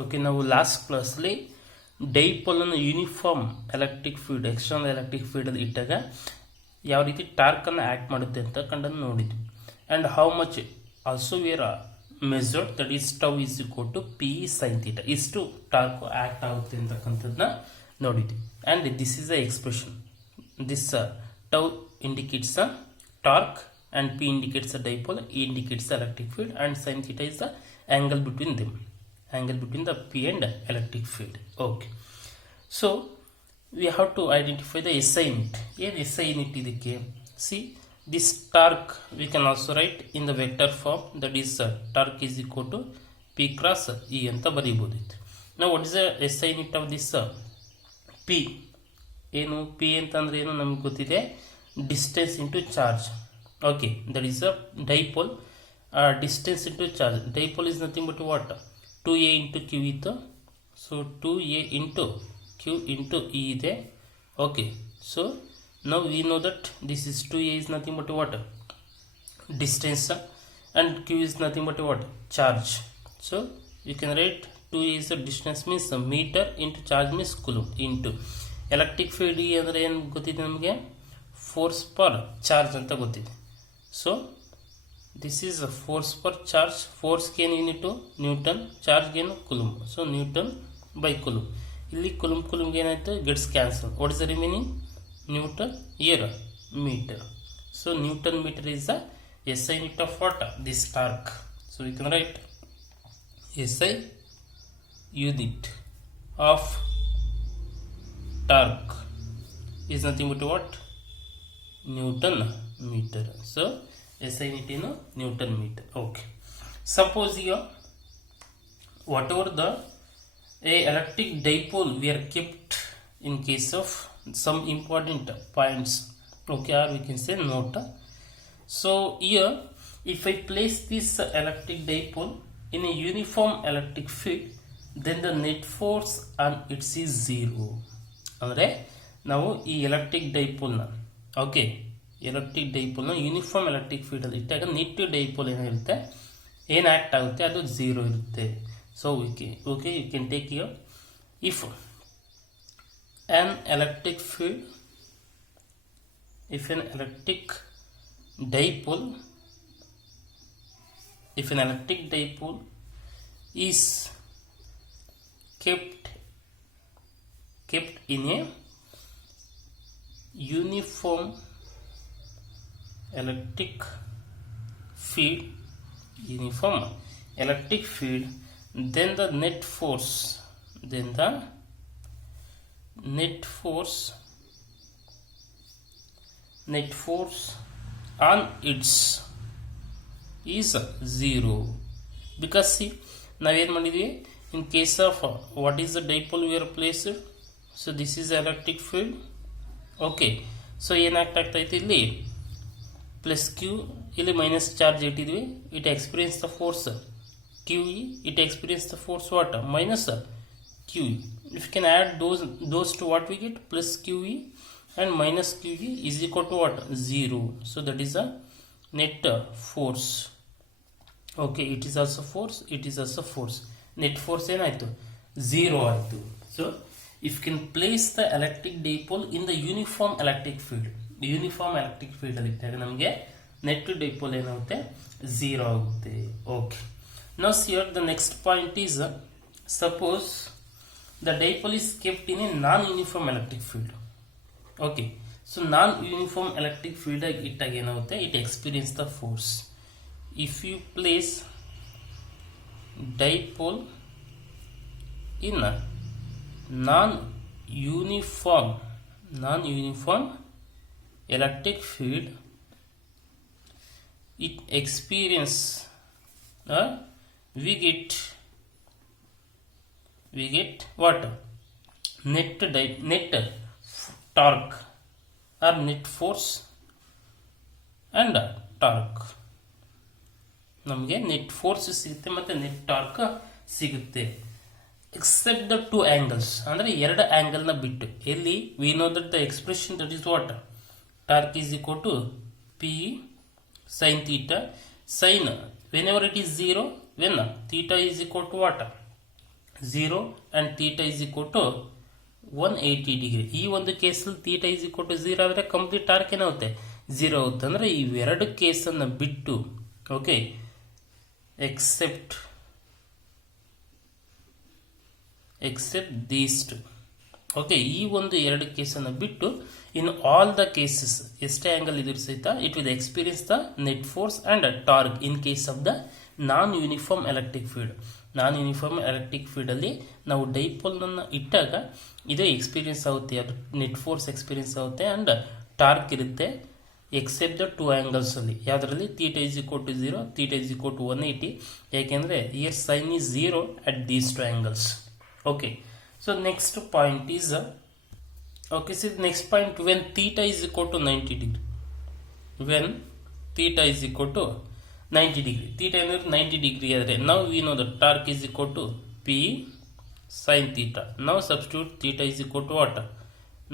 ಓಕೆ, ನಾವು ಲಾಸ್ಟ್ ಕ್ಲಾಸಲ್ಲಿ ಡೈಪೋಲನ್ನು uniform electric field external electric ಫೀಲ್ಡಲ್ಲಿ ಇಟ್ಟಾಗ ಯಾವ ರೀತಿ ಟಾರ್ಕನ್ನು ಆ್ಯಕ್ಟ್ ಮಾಡುತ್ತೆ ಅಂತ ಕಂಡನ್ನು ನೋಡಿದ್ವಿ. And how much also we are measured, that is tau is equal to P sine theta. ಇಷ್ಟು ಟಾರ್ಕು ಆ್ಯಕ್ಟ್ ಆಗುತ್ತೆ ಅಂತಕ್ಕಂಥದ್ದನ್ನ ನೋಡಿದ್ವಿ. And this is the expression. This tau indicates the torque and P indicates the dipole, E indicates the electric field, and sin theta is the angle between them, angle between the P and electric field. Okay, so we have to identify the SI unit. Here SI unit idike, see this torque we can also write in the vector form, that is torque is equal to P cross E anta ಬರೀಬಹುದು. Now what is the SI unit of this P? ಏನು P ಅಂತಂದ್ರೆ ಏನು ನಮಗೆ ಗೊತ್ತಿದೆ, distance into charge. Okay, that is a dipole. Distance into charge. Dipole is nothing but what? 2a into q is, so 2a into q into e ಇದೆ. Okay, so now we know that this is 2a is nothing but what? Distance, and q is nothing but what? Charge. So you can write 2a is the distance means meter into charge means coulomb into electric field. ಅಂದರೆ ಏನು ಗೊತ್ತಿದೆ ನಮಗೆ? Force per charge ಅಂತ ಗೊತ್ತಿದೆ. So this is force per charge. ಫೋರ್ಸ್ಗೆ ಏನು unit? Newton. ಚಾರ್ಜ್ಗೆ ಏನು? Coulomb. So newton by coulomb. ಇಲ್ಲಿ ಕುಲುಮ್ಗೆ ಏನಾಯಿತು? Gets cancel. What is the remaining? Newton ear metre. So newton metre is the S I unit of what? This torque. So you can write S I unit of torque is nothing but what? Newton meter. So SI unit is Newton meter. Okay, suppose here whatever the electric dipole we are kept in case of some important points, okay, or we can say note. So here if I place this electric dipole in a uniform electric field, then the net force on it is zero. ಅಂದರೆ ನಾವು ಈ electric ಡೈಪೋಲ್ನ, okay, electric ಡೈಪೋಲ್ನ uniform electric ಫೀಲ್ಡಲ್ಲಿ ಇಟ್ಟಾಗ net dipole ಏನಿರುತ್ತೆ, ಏನು ಆ್ಯಕ್ಟ್ ಆಗುತ್ತೆ, ಅದು ಝೀರೋ ಇರುತ್ತೆ. So okay you can take your if an electric field, if an electric dipole is kept in a uniform electric field, then the net force on its is zero. Because see, ನಾವೇನು ಮಾಡಿದ್ವಿ, in case of what is the dipole we are placed, so this is electric field. Okay, so ಏನಾಗ್ತಾ ಇತ್ತು, ಇಲ್ಲಿ plus Q, ಇಲ್ಲಿ minus charge ಇಟ್ಟಿದ್ವಿ. It experience the force Q E, it experience the force what? Minus Q E. If you can add those to what we get? Plus Q E and minus Q E is equal to what? Zero. So that is a net force. Okay, it is also force. Net force ಏನಾಯಿತು? Zero ಆಯಿತು. So if you can place the electric dipole in the uniform electric field ಅಲ್ಲಿ ಇಟ್ಟಾಗ ನಮಗೆ net dipole ಏನಾಗುತ್ತೆ? Zero ಆಗುತ್ತೆ. Okay, now here the next point is, suppose the dipole is kept in a non uniform electric field. Okay, so non uniform electric field ಆಗಿ ಇಟ್ಟಾಗ ಏನಾಗುತ್ತೆ? It experience the force. If you place dipole in non-uniform electric field, it experience we get what? net torque or net force and torque. ನಮಗೆ net force ಸಿಗುತ್ತೆ ಮತ್ತು net torque ಸಿಗುತ್ತೆ, except the two angles. ಅಂದರೆ ಎರಡು ಆಂಗಲ್ನ ಬಿಟ್ಟು. ಎಲ್ಲಿ? We know that the expression that is what? Torque is equal to P sine theta. Sine, whenever it is 0, when theta is equal to what? 0 and theta is equal to 180 ಡಿಗ್ರಿ. ಈ ಒಂದು ಕೇಸಲ್ಲಿ theta is equal to 0 ಆದರೆ complete torque ಏನಾಗುತ್ತೆ 0 ಆಗುತ್ತೆ. ಅಂದರೆ ಇವೆರಡು ಕೇಸನ್ನು ಬಿಟ್ಟು okay except these two okay ಈ ಒಂದು ಎರಡು ಕೇಸನ್ನು ಬಿಟ್ಟು ಇನ್ ಆಲ್ ದ ಕೇಸಸ್ ಎಷ್ಟೇ ಆಂಗಲ್ ಇದ್ರೂ ಸಹಿತ it will experience the net force and torque in case of the non uniform electric field. Non uniform electric ಫೀಲ್ಡಲ್ಲಿ ನಾವು ಡೈಪೋಲ್ನನ್ನು ಇಟ್ಟಾಗ ಇದು ಎಕ್ಸ್ಪೀರಿಯನ್ಸ್ ಆಗುತ್ತೆ, ಅದು ನೆಟ್ ಫೋರ್ಸ್ ಎಕ್ಸ್ಪೀರಿಯನ್ಸ್ ಆಗುತ್ತೆ ಆ್ಯಂಡ್ ಟಾರ್ಕ್ ಇರುತ್ತೆ ಎಕ್ಸೆಪ್ಟ್ ದ ಟೂ ಆ್ಯಂಗಲ್ಸಲ್ಲಿ. ಯಾವುದರಲ್ಲಿ theta is equal to 0, theta is equal to 180, ಯಾಕೆಂದರೆ here sine is 0 at these two angles. Okay, so next point is next point when theta is equal to 90 degree. When theta is equal to 90 degree, theta is 90 degree ಆದರೆ now we know the torque is equal to P sin theta. Now substitute theta is equal to what?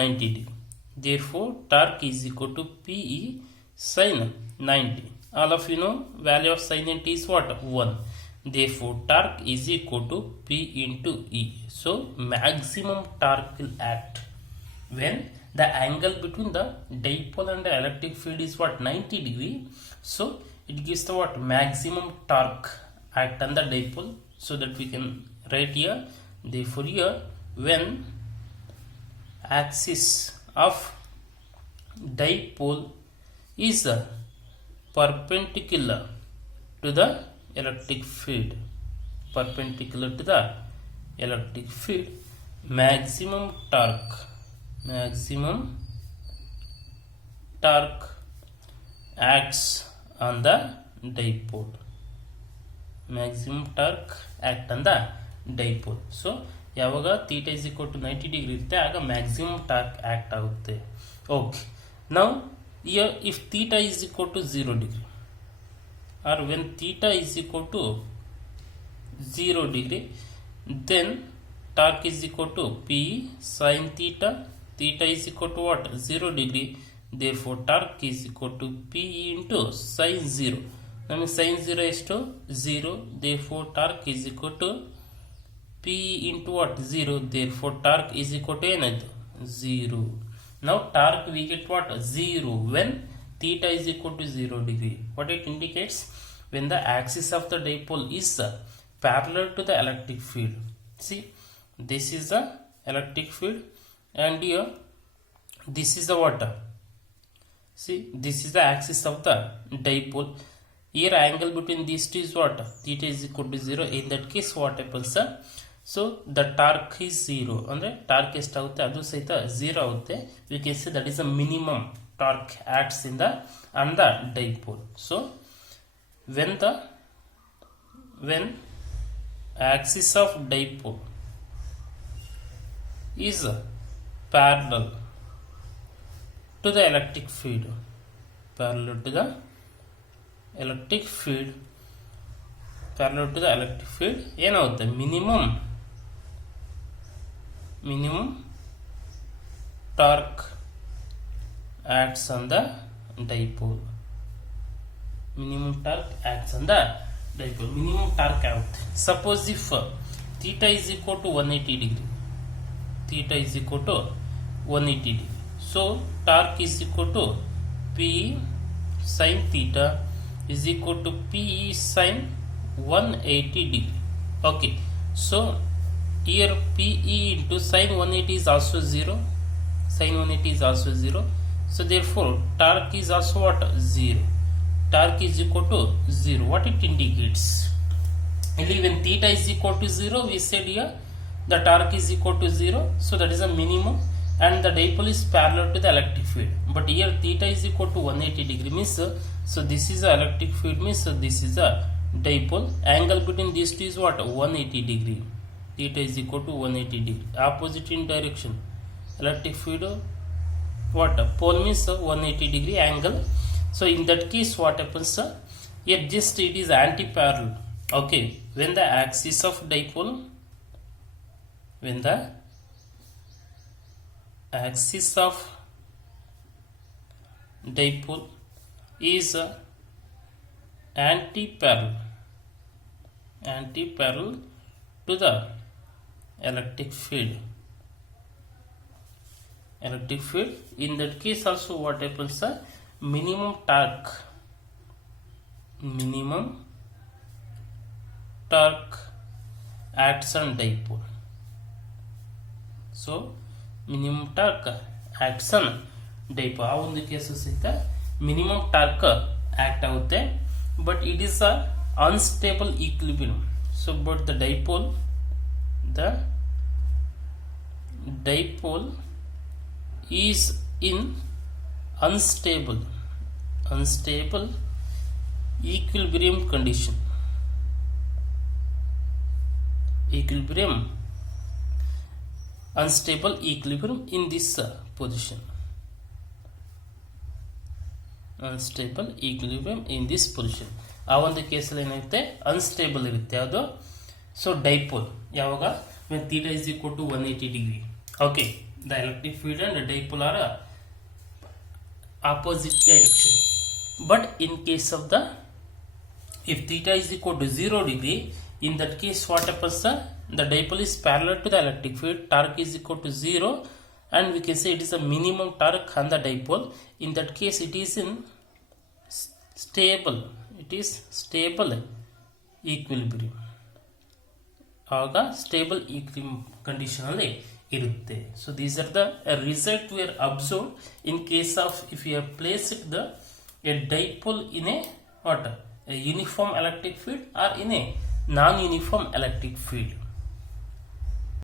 90 degree. Therefore torque is equal to PE sin 90. All of you know value of sin 90 is what? 1. Therefore torque is equal to P into E. So maximum torque will act when the angle between the dipole and the electric field is what? 90 degree. So it gives the what? Maximum torque act on the dipole, so that we can write here. Therefore here when axis of dipole is perpendicular to the electric field, maximum torque acts on the dipole. So ಯಾವಾಗ theta is equal to 90 degree ಇರುತ್ತೆ ಆಗ maximum torque act ಆಗುತ್ತೆ. Okay, now here if theta is equal to 0 degree or when theta is equal to 0 degree, then torque is equal to P sin theta. Theta is equal to what? 0 degree. Therefore torque is equal to P into sin 0. ನಮಗೆ sin 0 ಎಷ್ಟು? 0. Therefore torque is equal to P into what? 0. Therefore torque is equal to ಏನಾಯ್ತು? 0. Now torque we get what? 0 when theta is equal to 0 degree. What it indicates? When the axis of the dipole is parallel to the electric field. See, this is the electric field and here this is the water. See, this is the axis of the dipole. Here angle between these two is what? Theta is equal to 0. In that case what happens? So the torque is 0. ಅಂದರೆ torque ಎಷ್ಟಾಗುತ್ತೆ ಅದು ಸಹಿತ 0 ಆಗುತ್ತೆ. We can say that is the minimum torque acts in the on the dipole. So when axis of dipole is parallel to the electric field, ಏನಾಗುತ್ತೆ? minimum torque acts on the dipole. Minimum torque out. Suppose if theta is equal to 180 degree. So torque is equal to P sin theta is equal to P sin 180 degree. Okay, so here PE into sin 180 is also 0. So therefore torque is also what? 0. Torque is equal to 0. What it indicates? When theta is equal to 0, we said here the torque is equal to 0. So that is a minimum and the dipole is parallel to the electric field. But here theta is equal to 180 degree means so this is the electric field means this is a dipole. Angle between these two is what? 180 degree. Theta is equal to 180 degree. Opposite in direction. Electric field what? Pole means 180 degree angle. So in that case what happens? Here just it is anti-parallel. Okay, when the axis of dipole is anti-parallel to the electric field. In that case also what happens, minimum torque acts on dipole. So minimum torque acts on dipole. ಆ ಒಂದು ಕೇಸು ಸಹಿತ minimum torque act ಆಗುತ್ತೆ, but it is a unstable equilibrium. So but the dipole is in unstable equilibrium condition. Unstable equilibrium in this position. Unstable equilibrium in this position. ಆ ಒಂದು ಕೇಸಲ್ಲಿ ಏನಾಗುತ್ತೆ, ಅನ್ಸ್ಟೇಬಲ್ ಇರುತ್ತೆ ಅದು. ಸೊ ಡೈಪೋಲ್ ಯಾವಾಗ when theta is equal to 180 degree. Okay, the electric field and the dipole are opposite direction. But in case of if theta is equal to 0 degree, in that case what happens, the dipole is parallel to the electric field, torque is equal to 0, and we can say it is a minimum torque on the dipole. In that case it is in stable equilibrium. ಆಗ stable equilibrium condition ಅಲ್ಲಿ ಇರುತ್ತೆ. So these are the result we are observe in case of if you have placed a dipole in a uniform electric field or in a non uniform electric field.